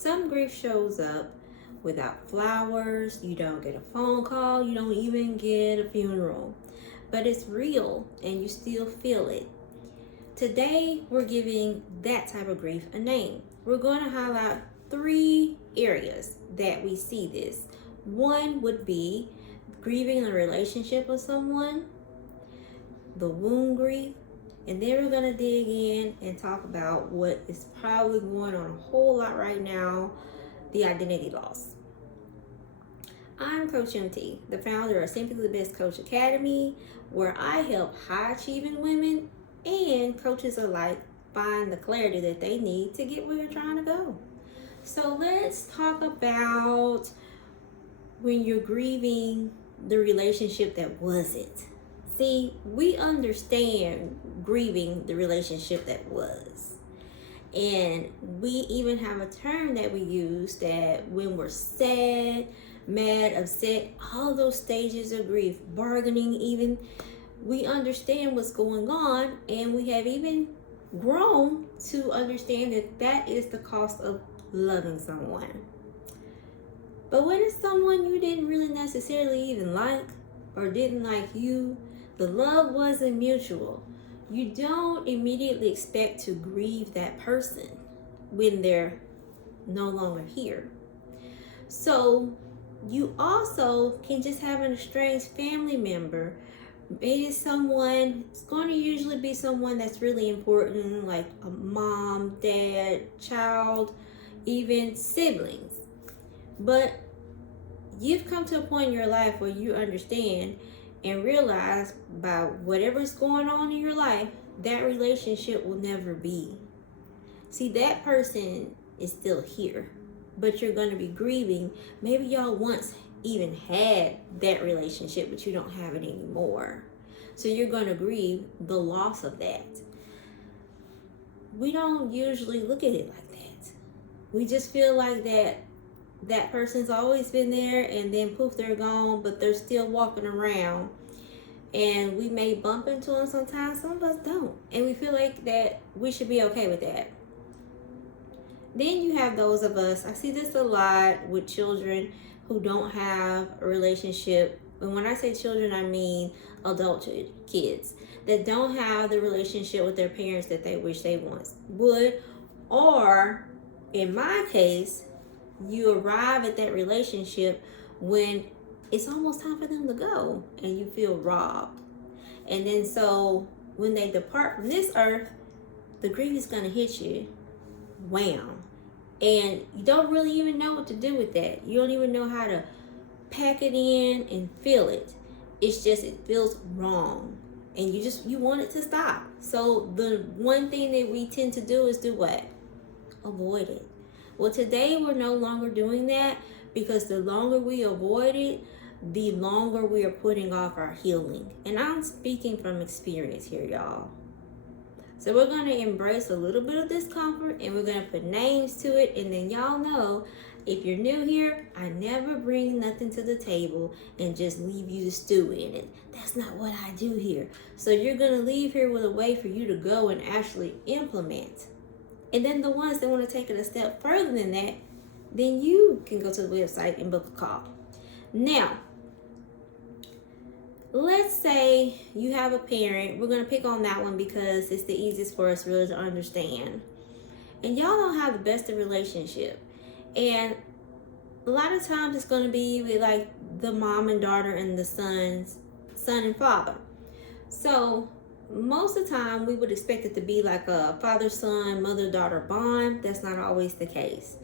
Some grief shows up without flowers, you don't get a phone call, you don't even get a funeral. But it's real and you still feel it. Today, we're giving that type of grief a name. We're going to highlight 3 areas that we see this. One would be grieving a relationship with someone, the wound grief, and then we're going to dig in and talk about what is probably going on a whole lot right now, the identity loss. I'm Coach MT, the founder of Simply the Best Coach Academy, where I help high achieving women and coaches alike find the clarity that they need to get where they're trying to go. So let's talk about when you're grieving the relationship that wasn't. See, we understand grieving the relationship that was. And we even have a term that we use that when we're sad, mad, upset, all those stages of grief, bargaining even, we understand what's going on, and we have even grown to understand that that is the cost of loving someone. But when it's someone you didn't really necessarily even like or didn't like you, the love wasn't mutual, you don't immediately expect to grieve that person when they're no longer here. So you also can just have an estranged family member. Maybe someone, it's going to usually be someone that's really important, like a mom, dad, child, even siblings. But you've come to a point in your life where you understand and realize by whatever's going on in your life, that relationship will never be. See, that person is still here, but you're going to be grieving. Maybe y'all once even had that relationship, but you don't have it anymore. So you're going to grieve the loss of that. We don't usually look at it like that. We just feel like that person's always been there, and then poof, they're gone, but they're still walking around. And we may bump into them sometimes, some of us don't. And we feel like that we should be okay with that. Then you have those of us, I see this a lot with children who don't have a relationship. And when I say children, I mean adult kids that don't have the relationship with their parents that they wish they once would. Or in my case, you arrive at that relationship when it's almost time for them to go and you feel robbed. And then so when they depart from this earth, the grief is going to hit you. Wham. And you don't really even know what to do with that. You don't even know how to pack it in and feel it. It's just, it feels wrong. And you want it to stop. So the one thing that we tend to do is do what? Avoid it. Well, today we're no longer doing that, because the longer we avoid it, the longer we are putting off our healing. And I'm speaking from experience here, y'all. So we're going to embrace a little bit of discomfort, and we're going to put names to it. And then y'all know, if you're new here, I never bring nothing to the table and just leave you to stew in it. That's not what I do here. So you're going to leave here with a way for you to go and actually implement. And then the ones that want to take it a step further than that, then you can go to the website and book a call. Now, let's say you have a parent. We're going to pick on that one because it's the easiest for us really to understand. And y'all don't have the best of relationship. And a lot of times it's going to be with like the mom and daughter and the son and father. So most of the time we would expect it to be like a father-son, mother-daughter bond. That's not always the case.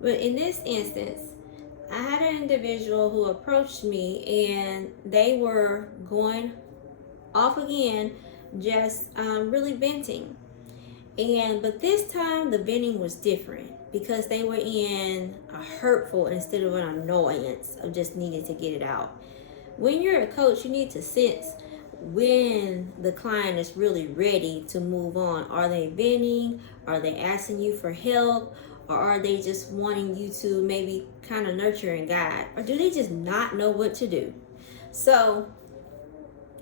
But in this instance, I had an individual who approached me, and they were going off again, just really venting. But this time the venting was different because they were in a hurtful instead of an annoyance of just needing to get it out. When you're a coach, you need to sense when the client is really ready to move on. Are they venting? Are they asking you for help? Or are they just wanting you to maybe kind of nurture and guide? Or do they just not know what to do? So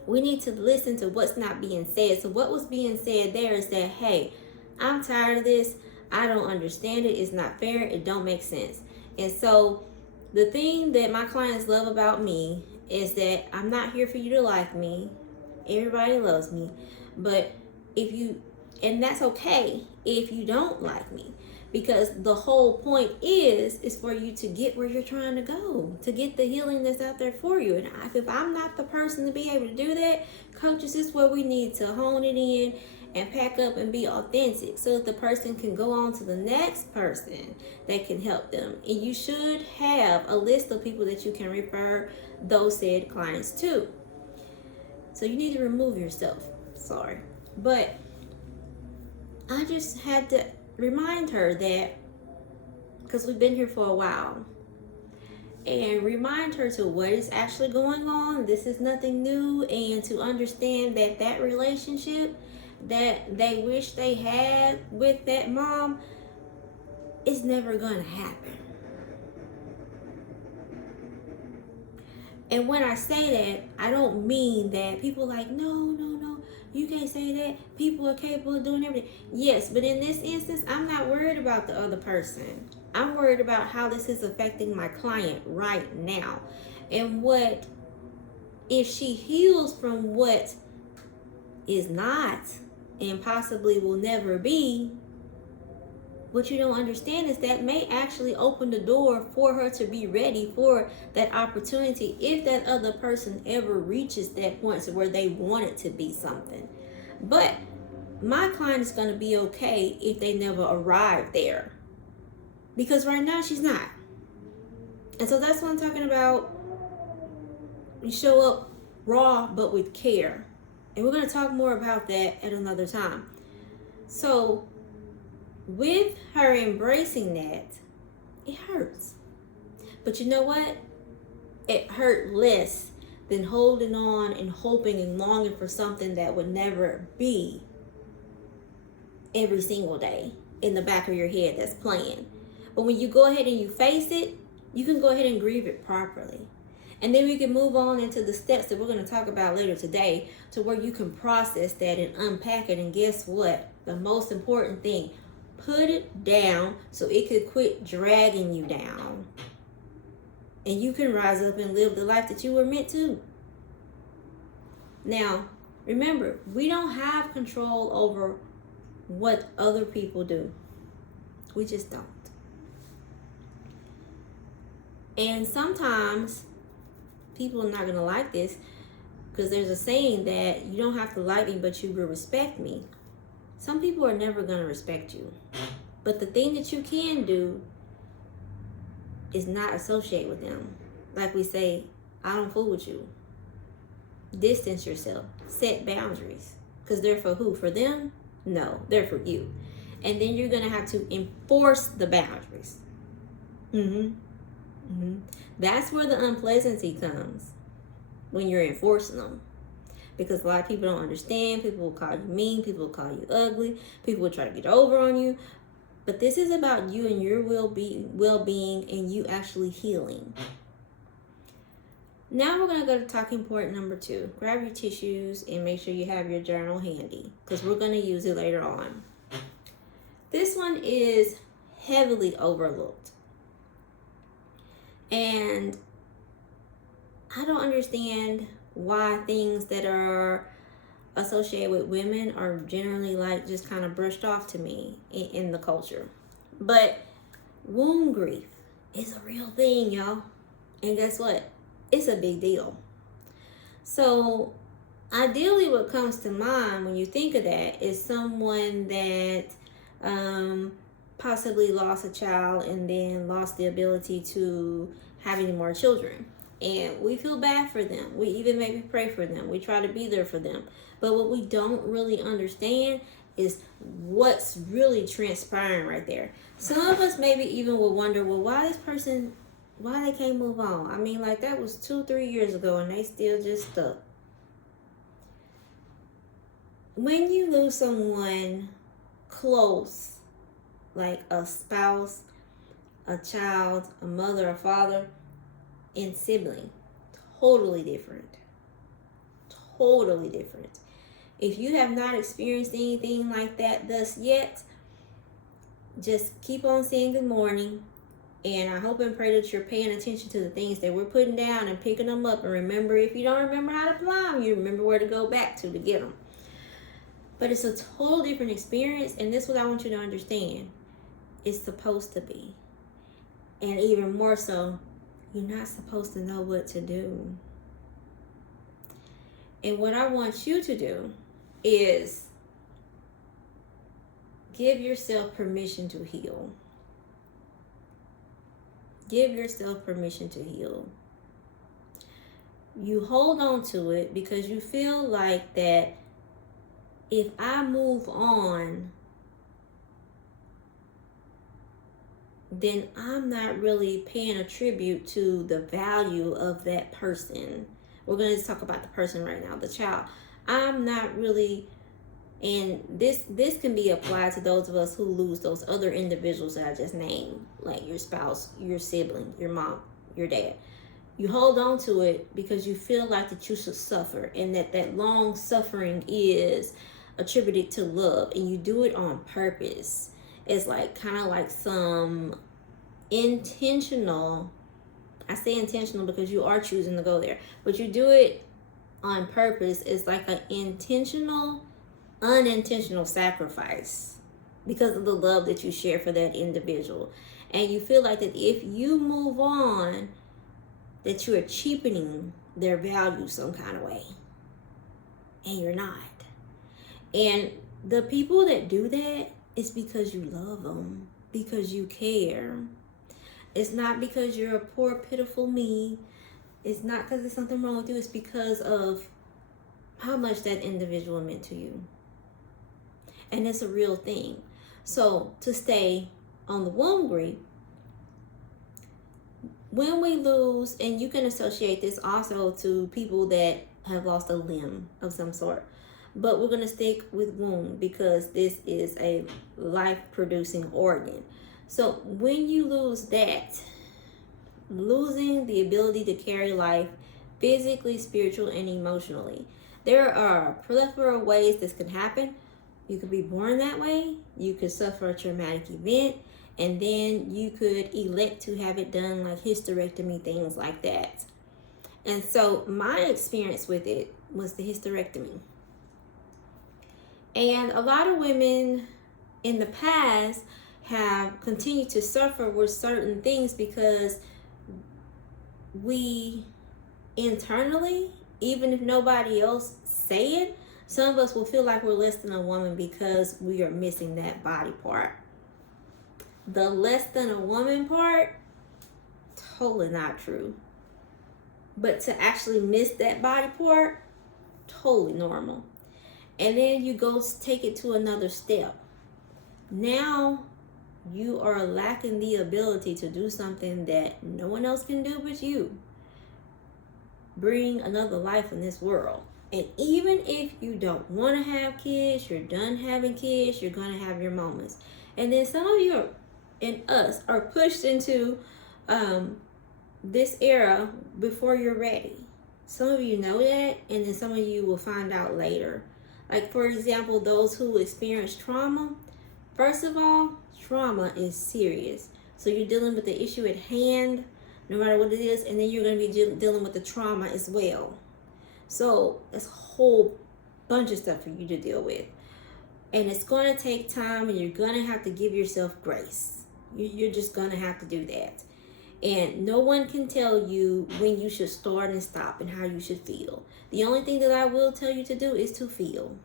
we need to listen to what's not being said. So what was being said there is that, hey, I'm tired of this. I don't understand it. It's not fair. It don't make sense. And so the thing that my clients love about me is that I'm not here for you to like me. Everybody loves me. But if you, and that's okay if you don't like me, because the whole point is for you to get where you're trying to go, to get the healing that's out there for you. And if I'm not the person to be able to do that, coaches, this is where we need to hone it in and pack up and be authentic, so that the person can go on to the next person that can help them. And you should have a list of people that you can refer those said clients to. So you need to remove yourself. Sorry. But I just had to remind her that, because we've been here for a while, and remind her to what is actually going on. This is nothing new, and to understand that that relationship that they wish they had with that mom is never going to happen. And when I say that, I don't mean that people like, no, you can't say that. People are capable of doing everything. Yes, but in this instance, I'm not worried about the other person. I'm worried about how this is affecting my client right now. And what, if she heals from what is not and possibly will never be, what you don't understand is that may actually open the door for her to be ready for that opportunity if that other person ever reaches that point to where they want it to be something. But my client is going to be okay if they never arrive there, because right now she's not. And so that's what I'm talking about. You show up raw but with care. And we're going to talk more about that at another time. So with her embracing that, it hurts. But you know what? It hurt less than holding on and hoping and longing for something that would never be every single day in the back of your head that's playing. But when you go ahead and you face it, you can go ahead and grieve it properly. And then we can move on into the steps that we're going to talk about later today, to where you can process that and unpack it. And guess what? The most important thing, put it down so it could quit dragging you down. And you can rise up and live the life that you were meant to. Now, remember, we don't have control over what other people do. We just don't. And sometimes people are not going to like this, because there's a saying that you don't have to like me, but you will respect me. Some people are never going to respect you. But the thing that you can do is not associate with them. Like we say, I don't fool with you. Distance yourself. Set boundaries. Because they're for who? For them? No, they're for you. And then you're going to have to enforce the boundaries. That's where the unpleasantly comes, when you're enforcing them. Because a lot of people don't understand. People will call you mean. People will call you ugly. People will try to get over on you. But this is about you and your well-being and you actually healing. Now we're going to go to talking point number 2. Grab your tissues and make sure you have your journal handy, because we're going to use it later on. This one is heavily overlooked. And I don't understand why things that are associated with women are generally like just kind of brushed off to me in the culture. But womb grief is a real thing, y'all. And guess what? It's a big deal. So ideally what comes to mind when you think of that is someone that possibly lost a child and then lost the ability to have any more children. And we feel bad for them. We even maybe pray for them. We try to be there for them. But what we don't really understand is what's really transpiring right there. Some of us maybe even will wonder, well, why they can't move on? I mean, like, that was 2-3 years ago and they still just stuck. When you lose someone close, like a spouse, a child, a mother, a father, and sibling, totally different. Totally different. If you have not experienced anything like that thus yet, just keep on saying good morning. And I hope and pray that you're paying attention to the things that we're putting down and picking them up. And remember, if you don't remember how to apply them, you remember where to go back to get them. But it's a total different experience. And this is what I want you to understand. It's supposed to be. And even more so, you're not supposed to know what to do. And what I want you to do is give yourself permission to heal. Give yourself permission to heal. You hold on to it because you feel like that if I move on, then I'm not really paying a tribute to the value of that person. We're going to talk about the person right now, the child. I'm not really, and this can be applied to those of us who lose those other individuals that I just named, like your spouse, your sibling, your mom, your dad. You hold on to it because you feel like that you should suffer, and that long suffering is attributed to love, and you do it on purpose. It's like kind of like some intentional, I say intentional because you are choosing to go there, but you do it on purpose. It's like an intentional, unintentional sacrifice because of the love that you share for that individual. And you feel like that if you move on, that you are cheapening their value some kind of way. And you're not. And the people that do that, it's because you love them, because you care. It's not because you're a poor, pitiful me. It's not because there's something wrong with you. It's because of how much that individual meant to you. And it's a real thing. So to stay on the womb grief, when we lose, and you can associate this also to people that have lost a limb of some sort, but we're going to stick with womb because this is a life-producing organ. So when you lose that, losing the ability to carry life physically, spiritual, and emotionally, there are a plethora of ways this can happen. You could be born that way. You could suffer a traumatic event, and then you could elect to have it done, like hysterectomy, things like that. And so my experience with it was the hysterectomy. And a lot of women in the past have continued to suffer with certain things because we internally, even if nobody else say it, some of us will feel like we're less than a woman because we are missing that body part. The less than a woman part, totally not true. But to actually miss that body part, totally normal. And then you go take it to another step. Now you are lacking the ability to do something that no one else can do but you. Bring another life in this world. And even if you don't want to have kids, you're done having kids, you're going to have your moments. And then some of you and us are pushed into this era before you're ready. Some of you know that, and then some of you will find out later. Like, for example, those who experience trauma. First of all, trauma is serious. So you're dealing with the issue at hand, no matter what it is, and then you're going to be dealing with the trauma as well. So it's a whole bunch of stuff for you to deal with. And it's going to take time, and you're going to have to give yourself grace. You're just going to have to do that. And no one can tell you when you should start and stop and how you should feel. The only thing that I will tell you to do is to feel.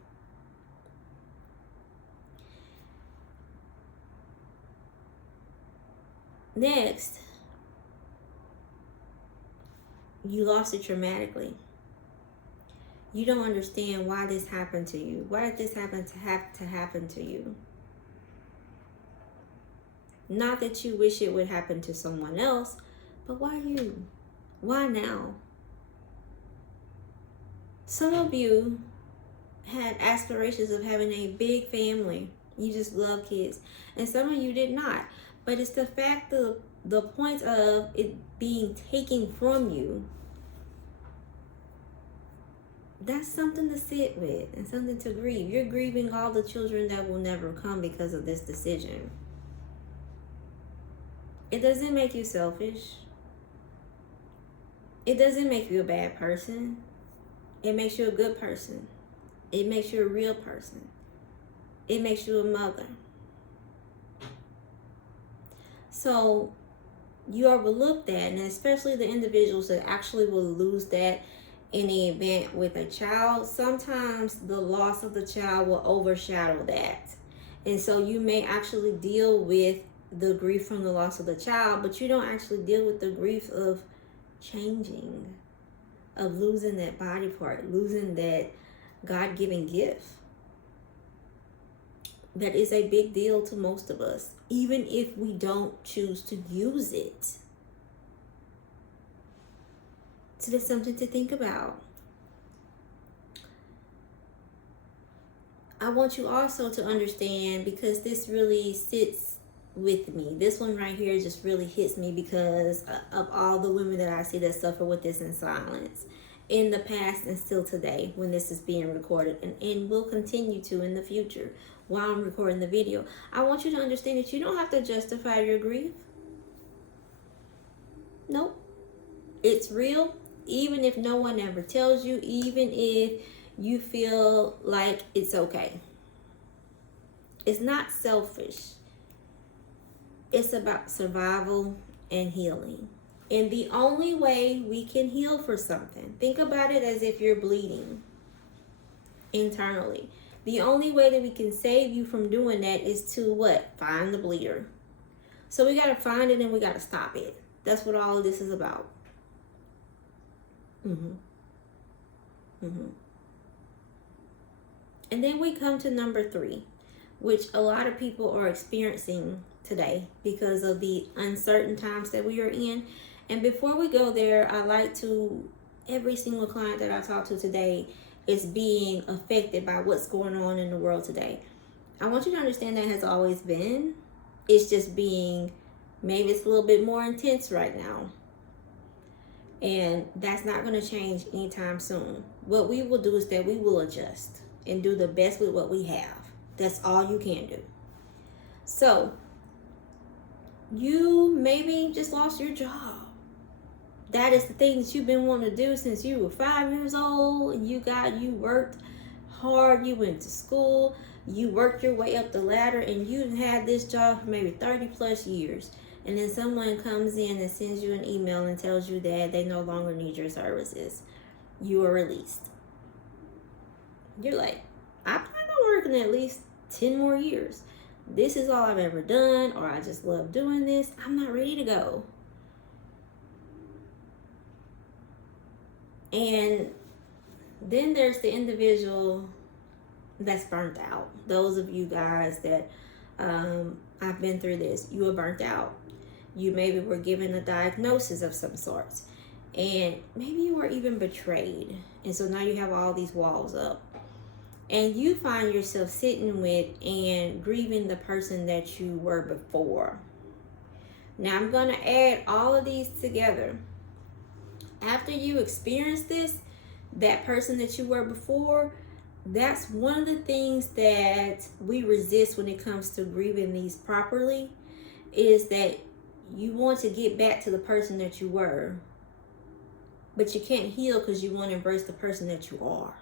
Next, you lost it traumatically. You don't understand why this happened to you. Why did this have to happen to you? Not that you wish it would happen to someone else, but why you? Why now? Some of you had aspirations of having a big family. You just love kids. And some of you did not. But it's the fact of the point of it being taken from you. That's something to sit with and something to grieve. You're grieving all the children that will never come because of this decision. It doesn't make you selfish. It doesn't make you a bad person. It makes you a good person. It makes you a real person. It makes you a mother. So you overlook that, and especially the individuals that actually will lose that in the event with a child. Sometimes the loss of the child will overshadow that. And so you may actually deal with the grief from the loss of the child, but you don't actually deal with the grief of changing, of losing that body part, losing that God-given gift. That is a big deal to most of us, even if we don't choose to use it. So that's something to think about. I want you also to understand, because this really sits with me. This one right here just really hits me because of all the women that I see that suffer with this in silence in the past and still today when this is being recorded, and will continue to in the future while I'm recording the video. I want you to understand that you don't have to justify your grief. Nope. It's real, even if no one ever tells you, even if you feel like it's okay. It's not selfish. It's about survival and healing. And the only way we can heal for something, think about it as if you're bleeding internally. The only way that we can save you from doing that is to what? Find the bleeder. So we got to find it and we got to stop it. That's what all of this is about. And then we come to number 3, which a lot of people are experiencing today because of the uncertain times that we are in. And before we go there, I like to, every single client that I talk to today is being affected by what's going on in the world today. I want you to understand that has always been. It's just being, maybe it's a little bit more intense right now. And that's not going to change anytime soon. What we will do is that we will adjust and do the best with what we have. That's all you can do. So, you maybe just lost your job. That is the thing that you've been wanting to do since you were 5 years old. You worked hard, you went to school, you worked your way up the ladder, and you had this job for maybe 30 plus years. And then someone comes in and sends you an email and tells you that they no longer need your services. You are released. You're like, I plan on working at least 10 more years. This is all I've ever done, or I just love doing this. I'm not ready to go. And then there's the individual that's burnt out. Those of you guys that I've been through this, you were burnt out. You maybe were given a diagnosis of some sort, and maybe you were even betrayed. And so now you have all these walls up, and you find yourself sitting with and grieving the person that you were before. Now I'm going to add all of these together. After you experience this, that person that you were before, that's one of the things that we resist when it comes to grieving these properly, is that you want to get back to the person that you were, but you can't heal because you want to embrace the person that you are.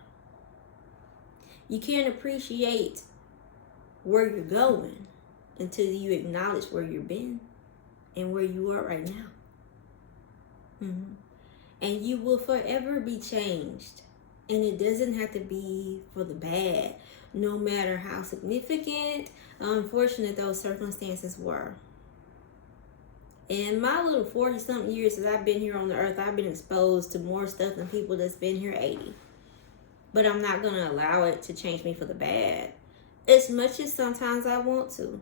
You can't appreciate where you're going until you acknowledge where you've been and where you are right now. And you will forever be changed. And it doesn't have to be for the bad, no matter how significant, unfortunate those circumstances were. In my little 40-something years since I've been here on the earth, I've been exposed to more stuff than people that's been here 80. But I'm not going to allow it to change me for the bad, as much as sometimes I want to.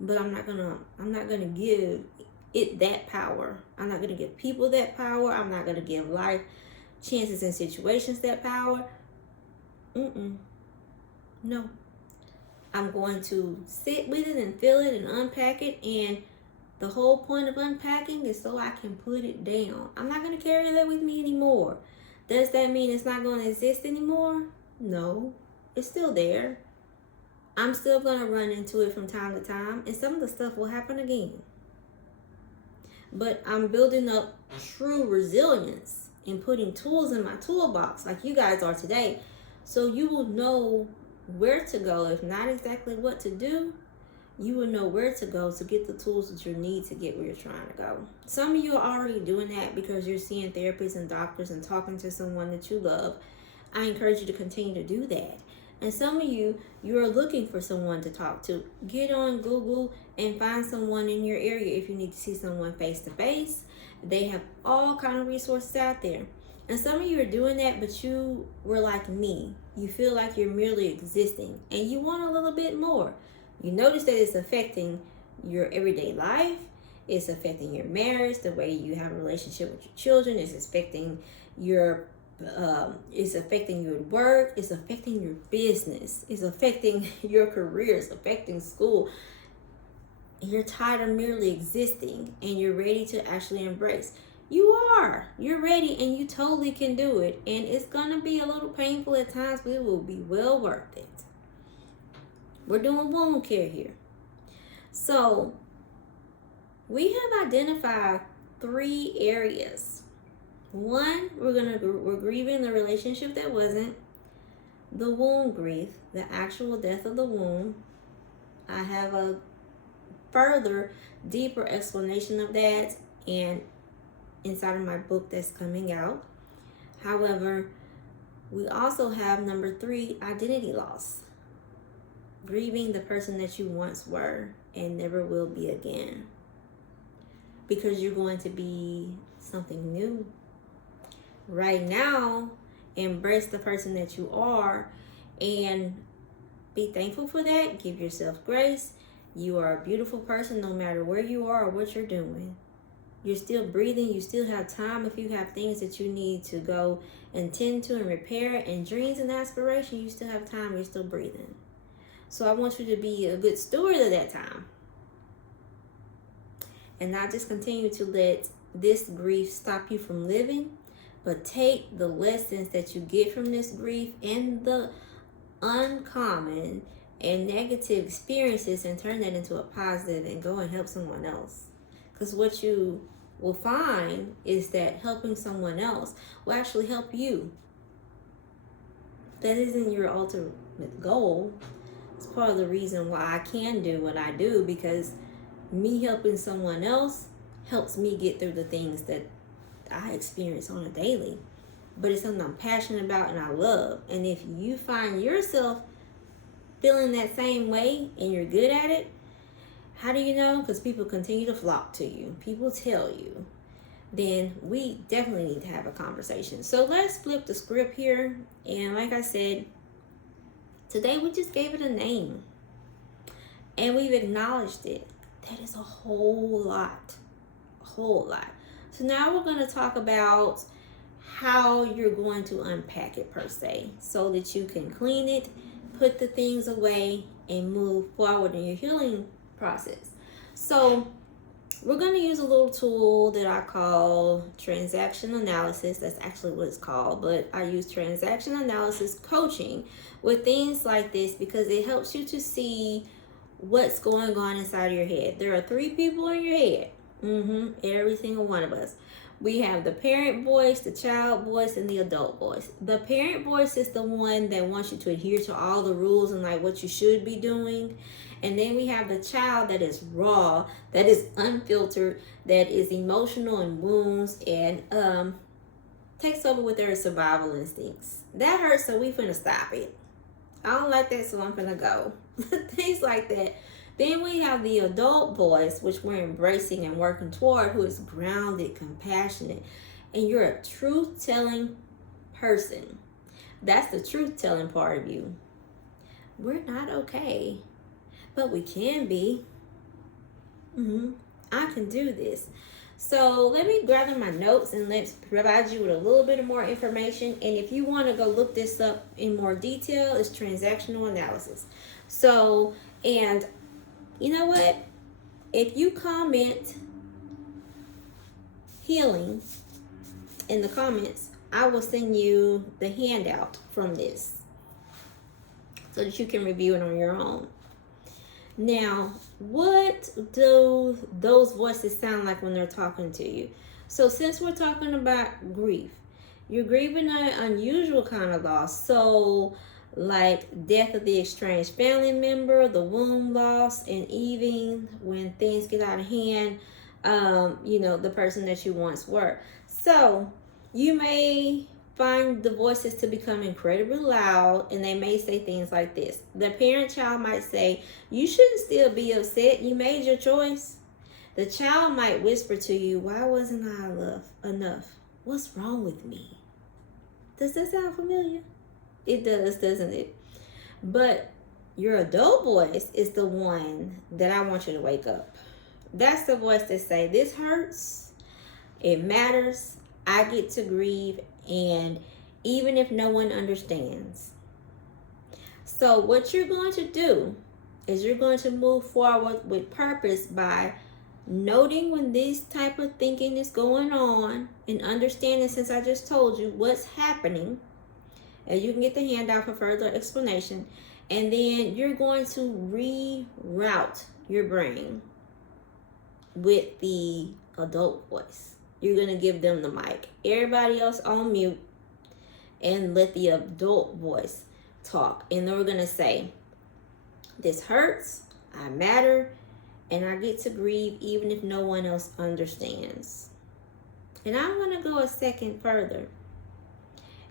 But I'm not going to give it that power. I'm not going to give people that power. I'm not going to give life chances and situations that power. No. I'm going to sit with it and feel it and unpack it, and the whole point of unpacking is so I can put it down. I'm not going to carry that with me anymore. Does that mean it's not going to exist anymore? No, it's still there. I'm still going to run into it from time to time, and some of the stuff will happen again. but I'm building up true resilience and putting tools in my toolbox like you guys are today, so you will know where to go. If not exactly what to do, you will know where to go to get the tools that you need to get where you're trying to go. Some of you are already doing that because you're seeing therapists and doctors and talking to someone that you love. I encourage you to continue to do that. And some of you are looking for someone to talk to. Get on Google and find someone in your area if you need to see someone face to face. They have all kind of resources out there. And some of you are doing that, but you were like me. You feel like you're merely existing and you want a little bit more. You notice that it's affecting your everyday life. It's affecting your marriage, the way you have a relationship with your children. It's affecting it's affecting you at work. It's affecting your business. It's affecting your career. It's affecting school. You're tired of merely existing and you're ready to actually embrace. You are. You're ready and you totally can do it. And it's going to be a little painful at times, but it will be well worth it. We're doing wound care here. So we have identified 3 areas. One, we're grieving the relationship that wasn't, the wound grief, the actual death of the wound. I have a further, deeper explanation of that and inside of my book that's coming out. However, we also have number 3, identity loss. Grieving the person that you once were and never will be again. Because you're going to be something new. Right now, embrace the person that you are and be thankful for that. Give yourself grace. You are a beautiful person no matter where you are or what you're doing. You're still breathing. You still have time. If you have things that you need to go and tend to and repair and dreams and aspirations, you still have time. You're still breathing. So I want you to be a good steward of that time. And not just continue to let this grief stop you from living, but take the lessons that you get from this grief and the uncommon and negative experiences and turn that into a positive and go and help someone else. Because what you will find is that helping someone else will actually help you. That isn't your ultimate goal. It's part of the reason why I can do what I do, because me helping someone else helps me get through the things that I experience on a daily. But it's something I'm passionate about and I love. And if you find yourself feeling that same way and you're good at it, how do you know? Because people continue to flock to you. People tell you. Then we definitely need to have a conversation. So let's flip the script here. And like I said, today we just gave it a name. And we've acknowledged it. That is a whole lot. A whole lot. So now we're going to talk about how you're going to unpack it per se, so that you can clean it, put the things away, and move forward in your healing process. So we're going to use a little tool that I call Transactional Analysis. That's actually what it's called, but I use Transactional Analysis coaching with things like this because it helps you to see what's going on inside of your head. There are 3 people in your head. Every single one of us. We have the parent voice, the child voice, and the adult voice. The parent voice is the one that wants you to adhere to all the rules and like what you should be doing. And then we have the child that is raw, that is unfiltered, that is emotional and wounds and takes over with their survival instincts. That hurts, so we finna stop it. I don't like that, so I'm finna go. Things like that. Then we have the adult voice, which we're embracing and working toward, who is grounded, compassionate, and you're a truth-telling person. That's the truth-telling part of you. We're not okay, but we can be. I can do this. So let me gather my notes and let's provide you with a little bit of more information. And if you want to go look this up in more detail, it's Transactional Analysis. So, and you know what? If you comment healing in the comments, I will send you the handout from this so that you can review it on your own. Now, what do those voices sound like when they're talking to you? So, since we're talking about grief, you're grieving an unusual kind of loss. So, like death of the estranged family member, the womb loss, and even when things get out of hand, the person that you once were. So, you may find the voices to become incredibly loud, and they may say things like this. The parent child might say, "You shouldn't still be upset. You made your choice." The child might whisper to you, "Why wasn't I enough? What's wrong with me?" Does that sound familiar? It does, doesn't it? But your adult voice is the one that I want you to wake up. That's the voice that say, "This hurts. It matters. I get to grieve, and even if no one understands." So what you're going to do is you're going to move forward with purpose by noting when this type of thinking is going on and understanding, since I just told you what's happening, and you can get the handout for further explanation. And then you're going to reroute your brain with the adult voice. You're going to give them the mic. Everybody else on mute, and let the adult voice talk. And then we're going to say, "This hurts, I matter, and I get to grieve even if no one else understands." And I'm going to go a second further.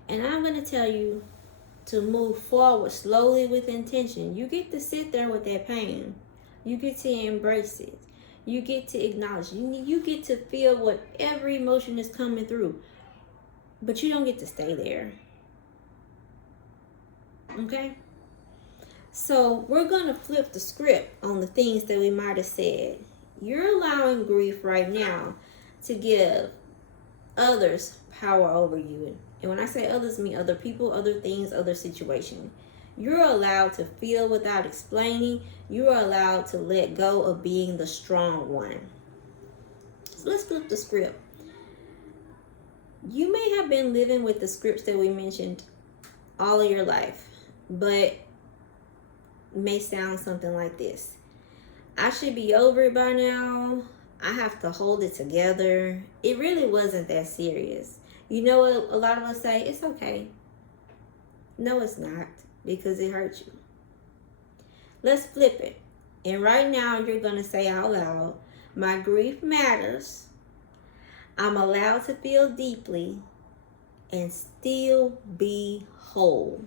And I'm going to tell you to move forward slowly with intention. You get to sit there with that pain. You get to embrace it. You get to acknowledge. You get to feel whatever emotion is coming through. But you don't get to stay there. Okay? So we're going to flip the script on the things that we might have said. You're allowing grief right now to give others power over you. And when I say others, I mean other people, other things, other situations. You're allowed to feel without explaining. You are allowed to let go of being the strong one. So let's flip the script. You may have been living with the scripts that we mentioned all of your life, but it may sound something like this. "I should be over it by now. I have to hold it together. It really wasn't that serious." You know what a lot of us say? "It's okay." No, it's not, because it hurt you. Let's flip it. And right now you're going to say out loud, "My grief matters. I'm allowed to feel deeply and still be whole."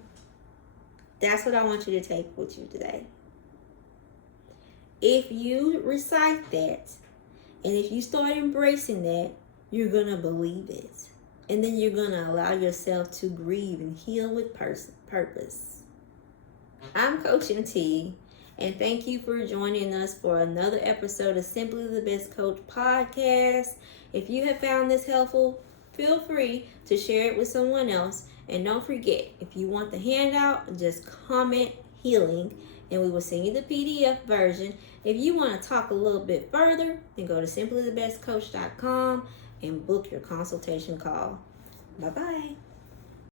That's what I want you to take with you today. If you recite that, and if you start embracing that, you're going to believe it. And then you're going to allow yourself to grieve and heal with purpose. I'm Coach MT, and thank you for joining us for another episode of Simply the Best Coach podcast. If you have found this helpful, feel free to share it with someone else. And don't forget, if you want the handout, just comment healing, and we will send you the PDF version. If you want to talk a little bit further, then go to simplythebestcoach.com and book your consultation call. Bye-bye.